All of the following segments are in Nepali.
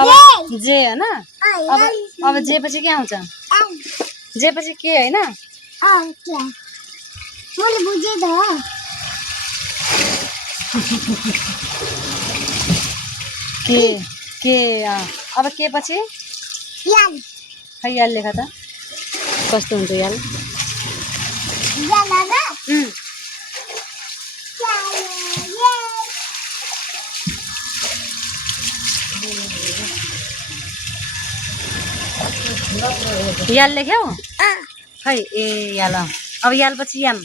अब जे हैन अब जे पछि के आउँछ जे पछि के हैन मैले बुझे त के अब के पछि याल खै याल लेख त कस्तो हुन्छ याल याल हैन याल लेख्यौ खै ए याल अब याल पछि याम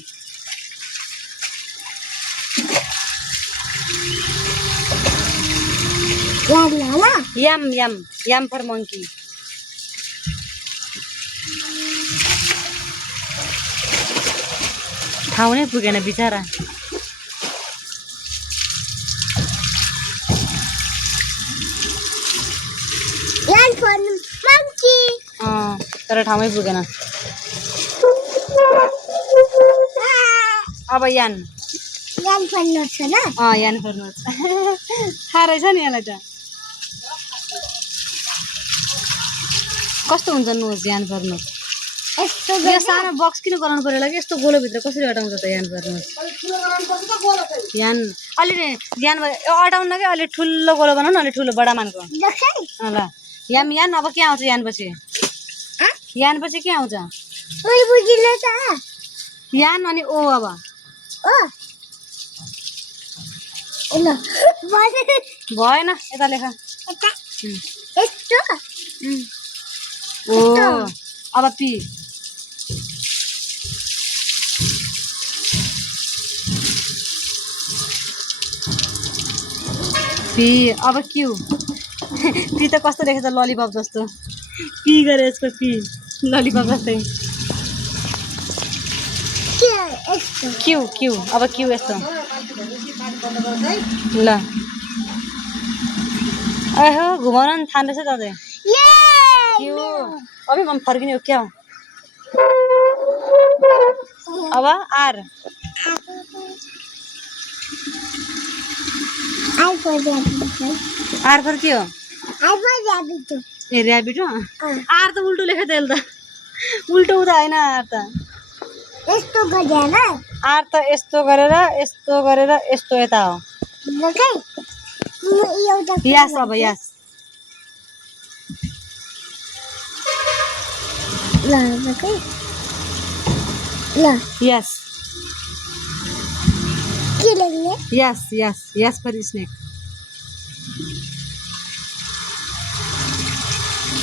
याम फर मंकी ठाउँ नै पुगेन बिचारा तर ठाउँमै पुगेन अब यान फर्नुहोस् न यान फर्नुहोस् थाहा रहेछ नि यसलाई त कस्तो हुन्छ नोज यान फर्नुहोस् यो सानो बक्स किन गराउनु पर्यो होला कि यस्तो गोलोभित्र कसरी अटाउँछ त यान फर्नुहोस् यान अलि यान अटाउन कि अलि ठुलो गोलो बनाउनु अलि ठुलो बडामानको ल यान अब के आउँछ यान पछि के आउँछ यान अनि ओ अब भएन यता लेख ओ अब पी अब क्यू पी त कस्तो देखेछ ललिपप जस्तो पी गरे यसको पी ललिपप जस्तै क्यू अब क्यू यस्तो ल अहो घुमाउन नि थाहा रहेछ दाजु क्यू अबे म फर्किने हो क्या अब आर आर फर के हो ए ऱ्याबिट हो आर त उल्टो लेखे त यसले त उल्टो हुँदा हैन आर त यस्तो गरेर आर त यस्तो गरेर यस्तो यता हो यास अब यास यस यस फर स्नेक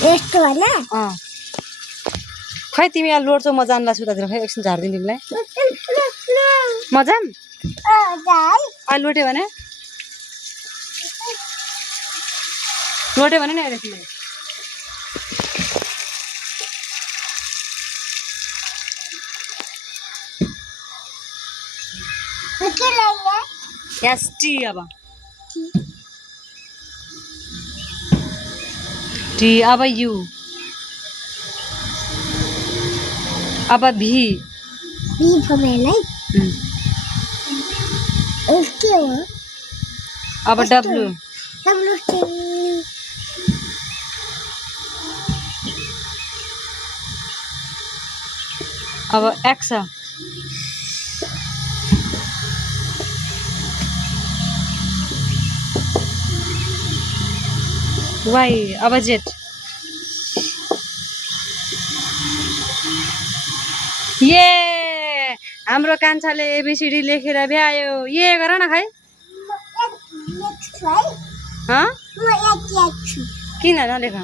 यस्तो होला खै तिमी यहाँ लोड्छौ म जानला सुतातिर खै एकछिन झार्दिनु तिमीलाई मजाम लोट्यो भने नि अहिले तिमीले यस टी अब टी अब यू अब भी अब डब्लू अब एक्स वाई अब जेड ये हाम्रो कान्छाले एबीसीडी लेखेर भ्यायो ये गर न खै किन नलेख